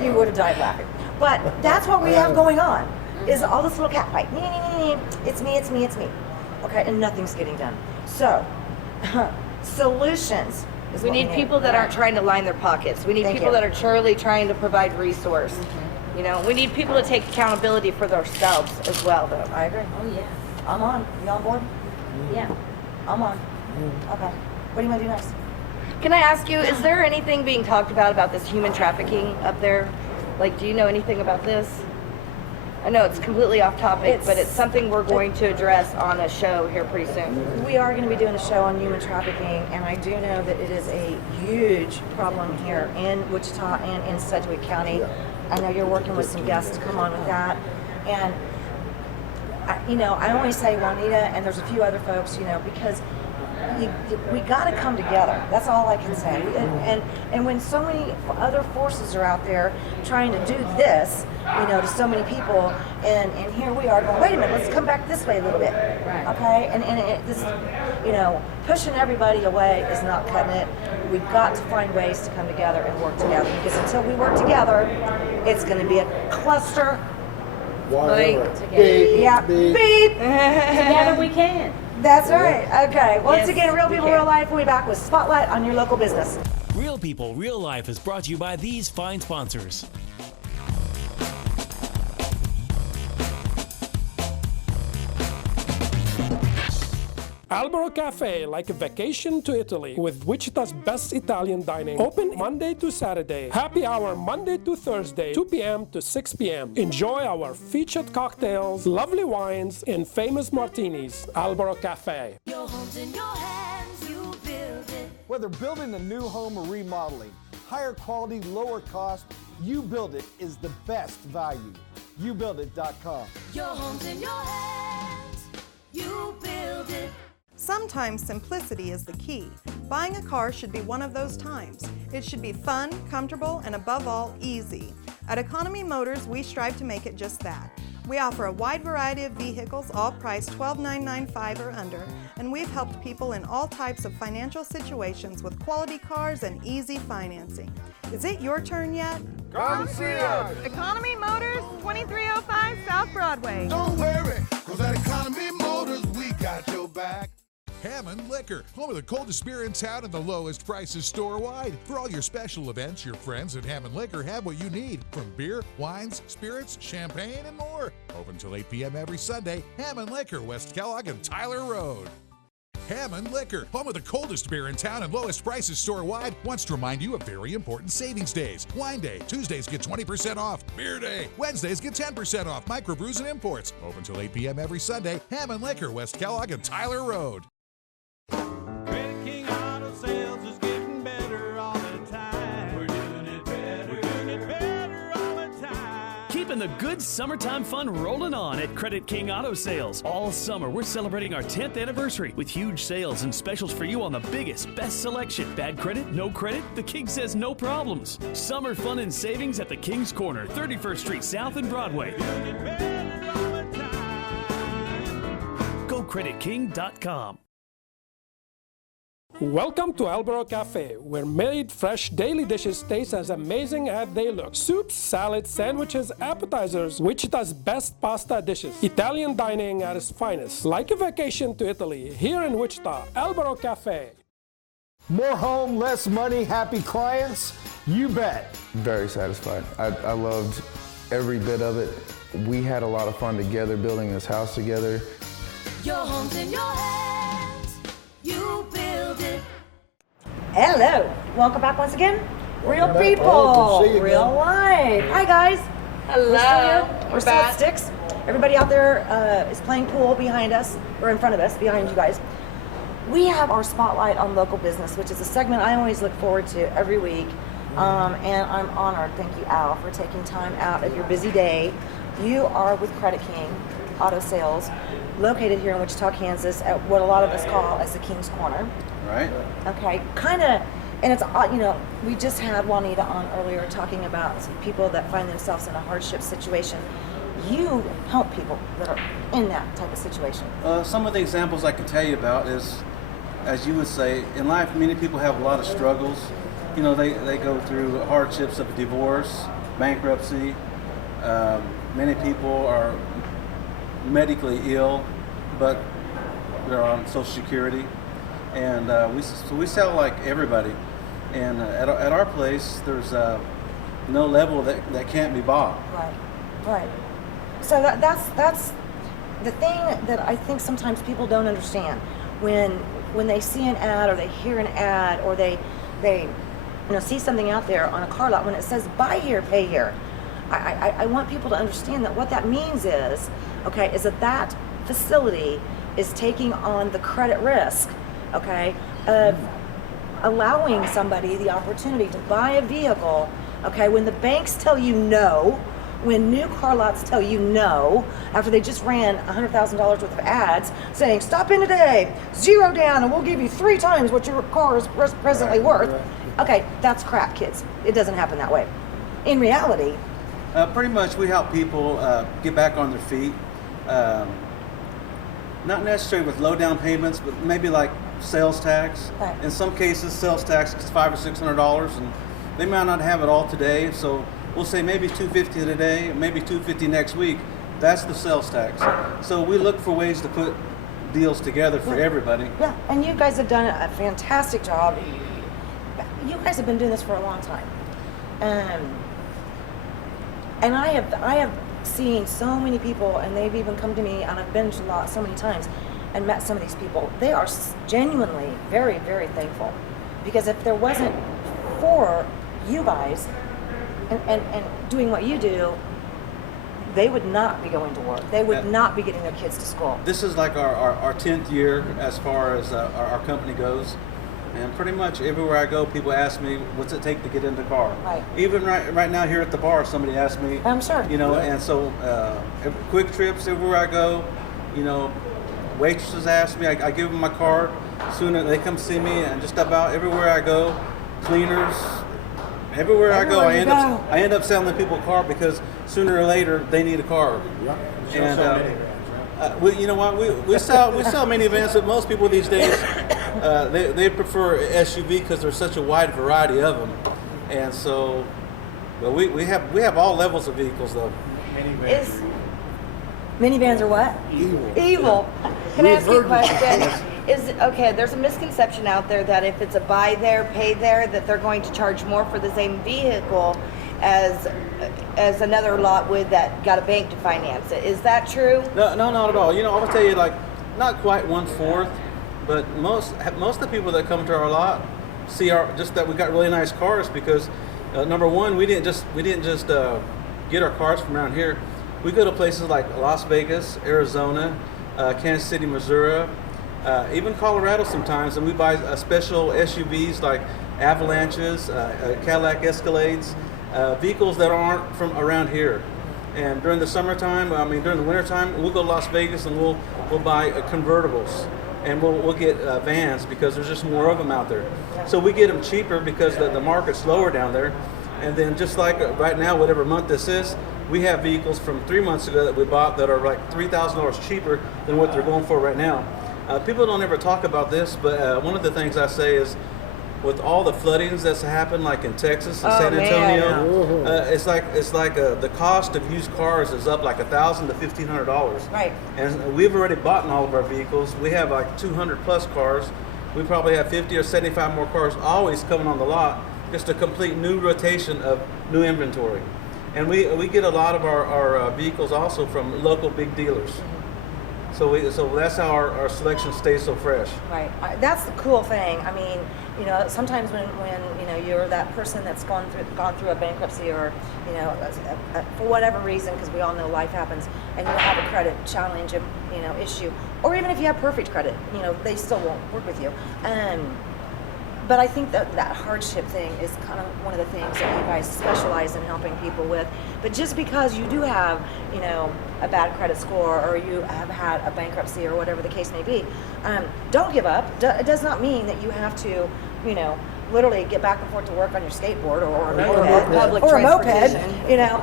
You would have died laughing. But that's what we have going on, is all this little cat fight. It's me, it's me, it's me. Okay, and nothing's getting done. So, solutions is We what need people that aren't trying to line their pockets. We need Thank people you. that are truly trying to provide resource. You know, we need people to take accountability for themselves as well, though. I agree. Oh, yeah. I'm on. You on board? Yeah. I'm on. Okay. What do you want to do next? Can I ask you, is there anything being talked about this human trafficking up there? Like, do you know anything about this? I know it's completely off topic, but it's something we're going to address on a show here pretty soon. We are going to be doing a show on human trafficking, and I do know that it is a huge problem here in Wichita and in Sedgwick County. I know you're working with some guests to come on with that. And, I only say Juanita, and there's a few other folks, because we got to come together. That's all I can say. And when so many other forces are out there trying to do this, to so many people, and here we are going, wait a minute, let's come back this way a little bit, okay? Pushing everybody away is not cutting it. We've got to find ways to come together and work together, because until we work together, it's going to be a cluster. Beep. Together we can. That's right. Okay. Once Yes, again, Real we People, can. Real Life. We'll be back with Spotlight on your local business. Real People, Real Life is brought to you by these fine sponsors. Albero Cafe, like a vacation to Italy, with Wichita's best Italian dining. Open Monday to Saturday. Happy hour Monday to Thursday, 2 p.m. to 6 p.m. Enjoy our featured cocktails, lovely wines, and famous martinis. Albero Cafe. Your home's in your hands, you build it. Whether building a new home or remodeling, higher quality, lower cost, You Build It is the best value. YouBuildIt.com. Your home's in your hands, you build it. Sometimes simplicity is the key. Buying a car should be one of those times. It should be fun, comfortable, and above all, easy. At Economy Motors, we strive to make it just that. We offer a wide variety of vehicles, all priced $12,995 or under, and we've helped people in all types of financial situations with quality cars and easy financing. Is it your turn yet? Come see us. Economy Motors, 2305 South Broadway. Don't worry, cause at Economy Motors, we got your back. Hammond Liquor, home of the coldest beer in town and the lowest prices store-wide. For all your special events, your friends at Hammond Liquor have what you need, from beer, wines, spirits, champagne, and more. Open till 8 p.m. every Sunday. Hammond Liquor, West Kellogg and Tyler Road. Hammond Liquor, home of the coldest beer in town and lowest prices store-wide, wants to remind you of very important savings days. Wine Day, Tuesdays get 20% off. Beer Day, Wednesdays get 10% off. Microbrews and imports. Open till 8 p.m. every Sunday. Hammond Liquor, West Kellogg and Tyler Road. Credit King Auto Sales is getting better all the time. We're doing it better. We're doing it better all the time. Keeping the good summertime fun rolling on at Credit King Auto Sales. All summer, we're celebrating our 10th anniversary with huge sales and specials for you on the biggest, best selection. Bad credit, no credit? The King says no problems. Summer fun and savings at the King's Corner, 31st Street South and Broadway. Doing it better all the time. GoCreditKing.com. Welcome to Albero Cafe, where made fresh daily dishes taste as amazing as they look. Soups, salads, sandwiches, appetizers, Wichita's best pasta dishes. Italian dining at its finest. Like a vacation to Italy, here in Wichita, Albero Cafe. More home, less money, happy clients? You bet. Very satisfied. I loved every bit of it. We had a lot of fun together building this house together. Your home's in your hands, you build it. Hello. Welcome back once again. Real Welcome back. People, Oh, good to see you Real again. Life. Hi, guys. Hello. We're still here. We're still at back. Sticks. Everybody out there is playing pool behind us, or in front of us, behind you guys. we have our spotlight on local business, which is a segment I always look forward to every week. And I'm honored, thank you, Al, for taking time out of your busy day. You are with Credit King Auto Sales, located here in Wichita, Kansas, at what a lot of us call as the King's Corner. Right. Okay, kind of, and it's, we just had Juanita on earlier talking about some people that find themselves in a hardship situation. You help people that are in that type of situation. Some of the examples I can tell you about is, as you would say, in life, many people have a lot of struggles. You know, they go through hardships of divorce, bankruptcy. Many people are medically ill, but they're on Social Security. And we sell like everybody. And at our place, there's no level that can't be bought. Right. So that's the thing that I think sometimes people don't understand. When they see an ad or they hear an ad or they see something out there on a car lot when it says buy here, pay here. I want people to understand that what that means is that facility is taking on the credit risk, of allowing somebody the opportunity to buy a vehicle, when the banks tell you no, when new car lots tell you no, after they just ran $100,000 worth of ads saying, stop in today, 0 down, and we'll give you 3 times what your car is presently worth. Okay, that's crap, kids. It doesn't happen that way. In reality, pretty much we help people get back on their feet. Not necessarily with low down payments, but maybe like sales tax. Right. In some cases, sales tax is $500 or $600, and they might not have it all today. So we'll say maybe $250 today, maybe $250 next week. That's the sales tax. So we look for ways to put deals together for everybody. Yeah, and you guys have done a fantastic job. You guys have been doing this for a long time. And I have seen so many people, and they've even come to me, and I've been to a lot so many times and met some of these people. They are genuinely very, very thankful, because if there wasn't for you guys and doing what you do, they would not be going to work. They would not be getting their kids to school. This is like our 10th year as far as our company goes. And pretty much everywhere I go, people ask me, what's it take to get in the car? Right. Even right now here at the bar, somebody asked me. I'm sure. And so quick trips everywhere I go, waitresses ask me, I give them my card. Sooner they come see me, and just about everywhere I go, cleaners, everywhere I go, I end up selling people a car, because sooner or later they need a car. Yeah. And you know what? We sell minivans, but most people these days they prefer SUV because there's such a wide variety of them. And so, but we have all levels of vehicles though. Minivans are what? Evil. Can I ask you a question? There's a misconception out there that if it's a buy there, pay there, that they're going to charge more for the same vehicle as another lot would that got a bank to finance it. Is that true? No, not at all. I'll tell you, like, not quite 1/4, but most of the people that come to our lot see just that we got really nice cars, because number one, we didn't just get our cars from around here. We go to places like Las Vegas, Arizona, Kansas City, Missouri, even Colorado sometimes, and we buy special SUVs like Avalanches, Cadillac Escalades, vehicles that aren't from around here. And during the summertime, during the wintertime, we'll go to Las Vegas and we'll buy convertibles, and we'll get vans, because there's just more of them out there. So we get them cheaper because the market's lower down there. And then just like right now, whatever month this is, we have vehicles from 3 months ago that we bought that are like $3,000 cheaper than what they're going for right now. People don't ever talk about this, but one of the things I say is, with all the floodings that's happened, like in Texas and San Antonio, it's like the cost of used cars is up like $1,000 to $1,500. Right. And we've already bought in all of our vehicles. We have like 200 plus cars. We probably have 50 or 75 more cars always coming on the lot, just a complete new rotation of new inventory. And we get a lot of our vehicles also from local big dealers. So that's how our selection stays so fresh. Right. That's the cool thing. I mean, you know, sometimes when you know you're that person that's gone through a bankruptcy, or you know, for whatever reason, because we all know life happens, and you have a credit challenge, you know, issue, or even if you have perfect credit, you know, they still won't work with you. But I think that hardship thing is kind of one of the things that you guys specialize in helping people with. But just because you do have, you know, a bad credit score, or you have had a bankruptcy, or whatever the case may be, don't give up. It does not mean that you have to, you know, literally get back and forth to work on your skateboard or a moped. You know,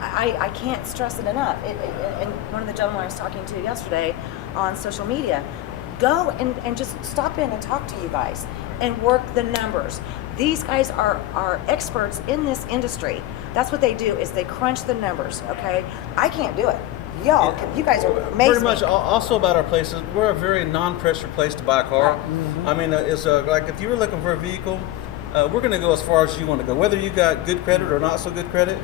I can't stress it enough. And one of the gentlemen I was talking to yesterday on social media, go and just stop in and talk to you guys and work the numbers. These guys are experts in this industry. That's what they do, is they crunch the numbers, okay? I can't do it. Y'all, you guys are amazing. Pretty much also about our places, we're a very non-pressure place to buy a car. I mean, it's like if you were looking for a vehicle, we're going to go as far as you want to go. Whether you got good credit or not so good credit,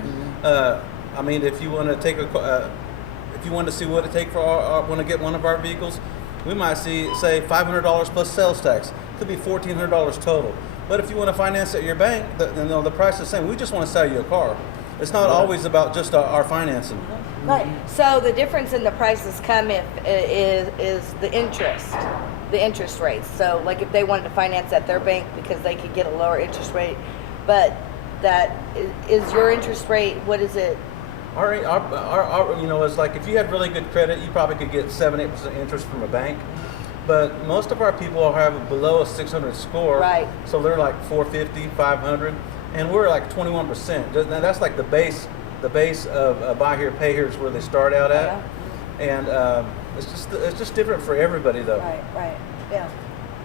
I mean, if you want to take if you want to see what it takes for want to get one of our vehicles, we might say $500 plus sales tax. Could be $1,400 total. But if you want to finance at your bank, the price is the same. We just want to sell you a car. It's not always about just our financing. Right. So the difference in the prices is the interest rates. So like if they wanted to finance at their bank because they could get a lower interest rate, but that is your interest rate. What is it? Our you know, it's like if you had really good credit, you probably could get 7-8% interest from a bank. But most of our people have below a 600 score, right? So they're like 450, 500, and we're like 21%. Now that's like the base of buy here, pay here is where they start out at, and it's just different for everybody though. Right, yeah.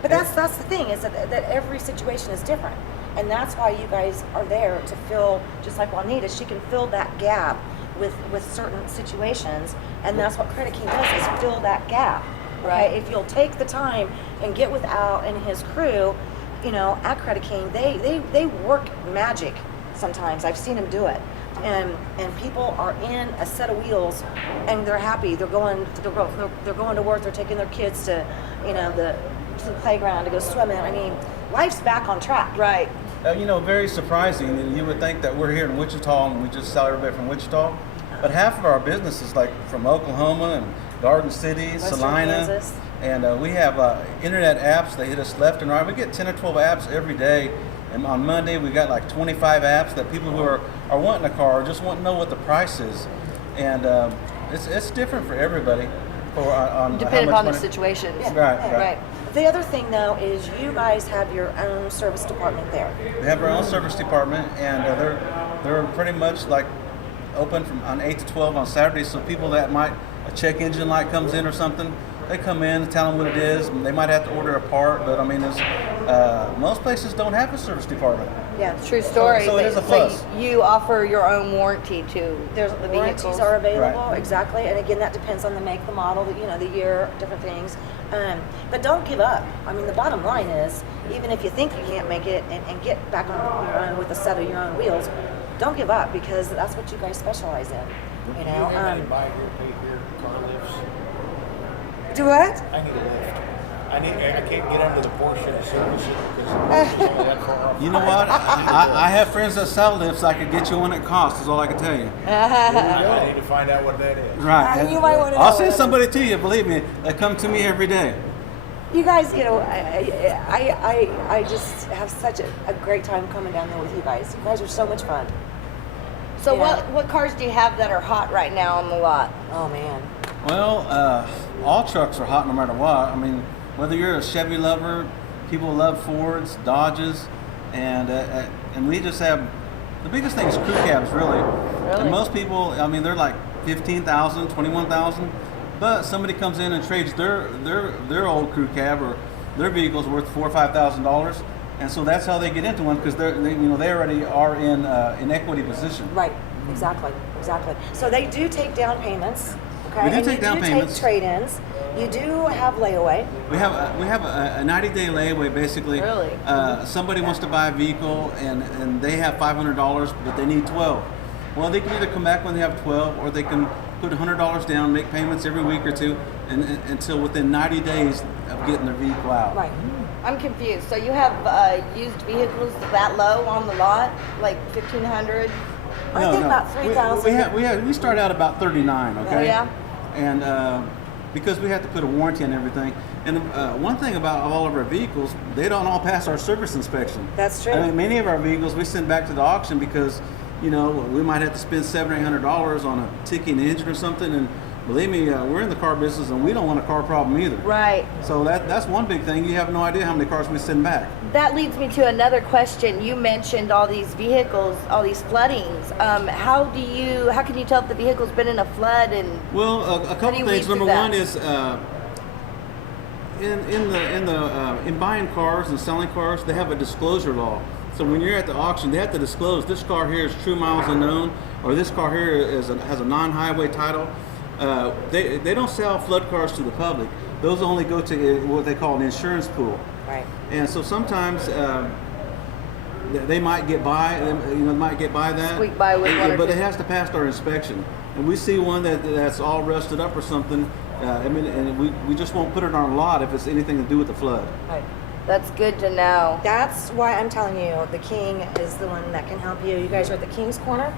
But that's the thing, is that every situation is different, and that's why you guys are there to fill, just like Juanita, she can fill that gap with certain situations, and that's what Credit King does, is fill that gap. Right. If you'll take the time and get with Al and his crew, you know, at Credit King, they work magic sometimes. I've seen them do it. And people are in a set of wheels and they're happy. They're going to work, they're taking their kids to, you know, to the playground to go swimming. I mean, life's back on track. Right. You know, very surprising. And you would think that we're here in Wichita and we just sell everybody from Wichita. But half of our business is like from Oklahoma and Garden City, Western Salina, Kansas. And we have internet apps. They hit us left and right. We get 10 or 12 apps every day. And on Monday, we got like 25 apps that people who are wanting a car or just want to know what the price is. And it's different for everybody. Depending upon the situation. Yeah. Right. The other thing, though, is you guys have your own service department there. We have our own service department, and they're pretty much like open from on 8 to 12 on Saturdays. So people that a check engine light comes in or something, they come in, tell them what it is. They might have to order a part, but I mean, most places don't have a service department. Yeah, true story. So it is a plus. So you offer your own warranty to the Warranties vehicles. are available, Right. Exactly. And again, that depends on the make, the model, the year, different things. But don't give up. I mean, the bottom line is, even if you think you can't make it and get back on your own with a set of your own wheels, don't give up, because that's what you guys specialize in. You know. Buy here, pay here, car lifts. Do what? I need a lift. I can't get under the Porsche and service it because it's only that far off. You know what? I have friends that sell lifts. I could get you one at cost, is all I can tell you. I need to find out what that is. Right. You might want to I'll know send what somebody to you, believe me. They come to me every day. You guys, you know, I just have such a great time coming down there with you guys. You guys are so much fun. So what cars do you have that are hot right now on the lot? Oh man. Well, all trucks are hot no matter what. I mean, whether you're a Chevy lover, people love Fords, Dodges, and we just have, the biggest thing is crew cabs, really. And most people, I mean, they're like $15,000, $21,000, but somebody comes in and trades their old crew cab or their vehicle's worth $4,000 or $5,000, and so that's how they get into one, because they already are in equity position. Right. Exactly. So they do take down payments. Okay. We do take down payments. Take trade-ins. You do have layaway. We have a 90-day layaway, basically. Really? Somebody wants to buy a vehicle and they have $500, but they need 12. Well, they can either come back when they have 12, or they can put $100 down, make payments every week or two, and until within 90 days of getting their vehicle out. Right. I'm confused. So you have used vehicles that low on the lot, like 1,500? I think about 3,000. We start out about 39, okay? Oh, yeah? And because we have to put a warranty on everything. And one thing about all of our vehicles, they don't all pass our service inspection. That's true. I mean, many of our vehicles we send back to the auction because, you know, we might have to spend $700 or $800 on a ticking engine or something. And believe me, we're in the car business and we don't want a car problem either. Right. So that's one big thing. You have no idea how many cars we send back. That leads me to another question. You mentioned all these vehicles, all these floodings. How can you tell if the vehicle's been in a flood? And well, a couple things. Number one is in buying cars and selling cars, they have a disclosure law. So when you're at the auction, they have to disclose this car here is true miles unknown, or this car here has a non-highway title. They don't sell flood cars to the public. Those only go to what they call an insurance pool. Right. And so sometimes they might get by. Might get by that. Squeak by with one or but two. it has to pass our inspection. And we see one that's all rusted up or something. And we just won't put it on our lot if it's anything to do with the flood. Right. That's good to know. That's why I'm telling you, the King is the one that can help you. You guys are at the King's Corner,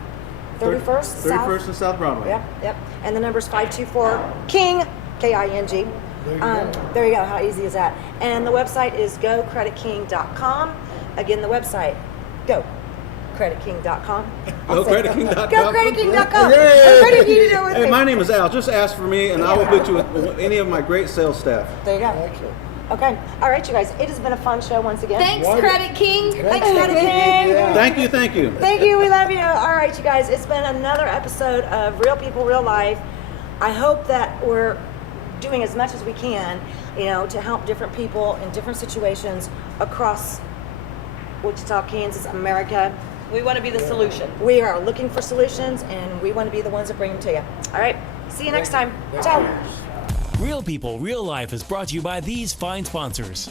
31st 31st and South Broadway. Yep. And the number's 524-KING, K-I-N-G. There you go. How easy is that? And the website is gocreditking.com. Again, the website, gocreditking.com. GoCreditKing.com. GoCreditKing.com. Yay! I'm ready for you to do it with Hey, me. my name is Al. Just ask for me, and I will put you with any of my great sales staff. There you go. Okay. All right, you guys. It has been a fun show once again. Thanks, Credit King. Thanks, Credit King. Thank you, thank you. Thank you. We love you. All right, you guys. It's been another episode of Real People, Real Life. I hope that we're doing as much as we can, to help different people in different situations across Wichita, Kansas, America. We want to be the solution. We are looking for solutions, and we want to be the ones that bring them to you. All right. See you next time. Ciao. Real People, Real Life is brought to you by these fine sponsors.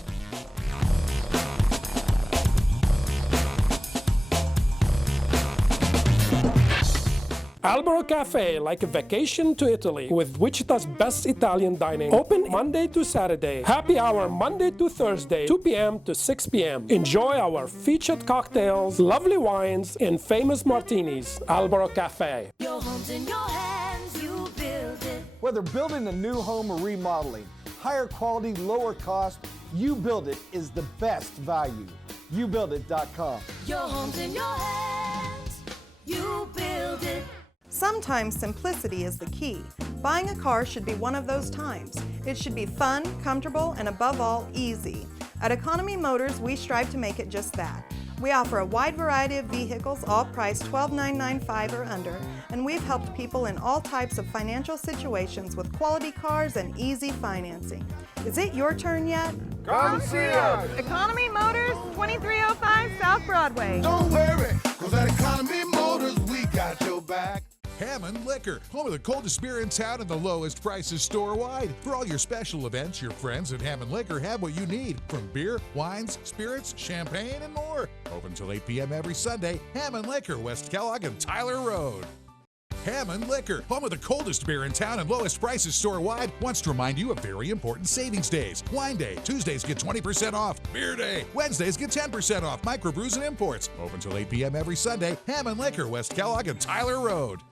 Albero Cafe, like a vacation to Italy, with Wichita's best Italian dining. Open Monday to Saturday. Happy hour Monday to Thursday, 2 p.m. to 6 p.m. Enjoy our featured cocktails, lovely wines, and famous martinis. Albero Cafe. Your home's in your hands, you build it. Whether building a new home or remodeling, higher quality, lower cost, You Build It is the best value. YouBuildIt.com. Your home's in your hands, you build it. Sometimes simplicity is the key. Buying a car should be one of those times. It should be fun, comfortable, and above all, easy. At Economy Motors, we strive to make it just that. We offer a wide variety of vehicles, all priced $12,995 or under, and we've helped people in all types of financial situations with quality cars and easy financing. Is it your turn yet? Come see us. Economy Motors, 2305 South Broadway. Don't worry, cause at Economy Motors, we got your back. Hammond Liquor, home of the coldest beer in town and the lowest prices store-wide. For all your special events, your friends at Hammond Liquor have what you need, from beer, wines, spirits, champagne, and more. Open till 8 p.m. every Sunday. Hammond Liquor, West Kellogg and Tyler Road. Hammond Liquor, home of the coldest beer in town and lowest prices store-wide, wants to remind you of very important savings days. Wine Day, Tuesdays get 20% off. Beer Day, Wednesdays get 10% off. Microbrews and imports. Open till 8 p.m. every Sunday. Hammond Liquor, West Kellogg and Tyler Road.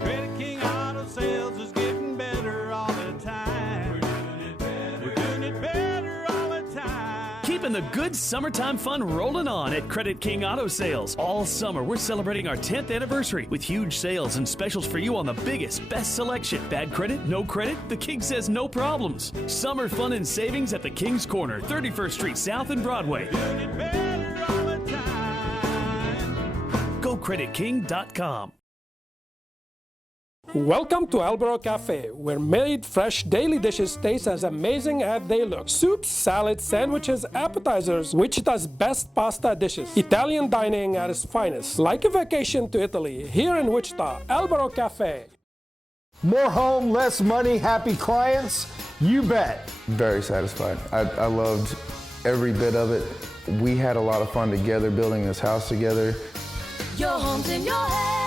Credit King Auto Sales is getting better all the time. We're doing it better. We're doing it better all the time. Keeping the good summertime fun rolling on at Credit King Auto Sales. All summer, we're celebrating our 10th anniversary with huge sales and specials for you on the biggest, best selection. Bad credit, no credit, the King says no problems. Summer fun and savings at the King's Corner, 31st Street South and Broadway. Doing it better all the time. GoCreditKing.com. Welcome to Albero Cafe, where made fresh daily dishes taste as amazing as they look. Soups, salads, sandwiches, appetizers, Wichita's best pasta dishes. Italian dining at its finest. Like a vacation to Italy, here in Wichita, Albero Cafe. More home, less money, happy clients? You bet. Very satisfied. I loved every bit of it. We had a lot of fun together building this house together. Your home's in your hands.